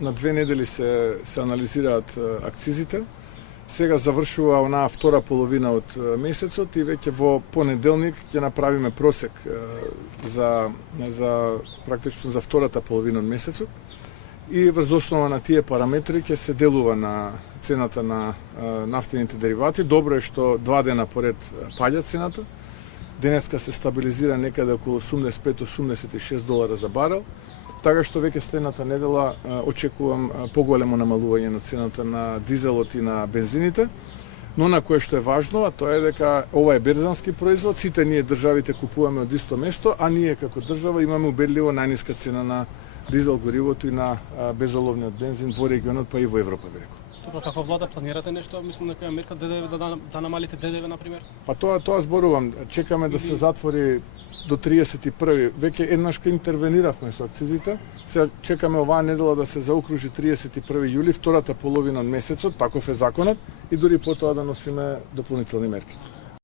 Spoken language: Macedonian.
На 2 недели се анализираат акцизите. Сега завршува онаа втора половина од месецот и веќе во понеделник ќе направиме просек за практично за втората половина од месецот. И врз основа на тие параметри ќе се делува на цената на нафтените деривати. Добро е што 2 дена поред паѓа цената. Денеска се стабилизира некаде околу $85-86 за барел. Така што веќе следната недела очекувам поголемо намалување на цената на дизелот и на бензините, но на кое што е важно, а тоа е дека ова е берзански производ, сите ние државите купуваме од исто место, а ние како држава имаме убедливо најниска цена на дизел горивото и на безоловниот бензин во регионот, па и во Европа, би рекол. Како влада планирате нешто, мислам дека мерка да намалите ДДВ на пример? Па тоа зборувам, чекаме да се затвори до 31. Веќе еднаш интервениравме со акцизите. Сега чекаме оваа недела да се заокружи 31 јули, втората половина од месецот, таков е законот, и дури потоа да носиме дополнителни мерки.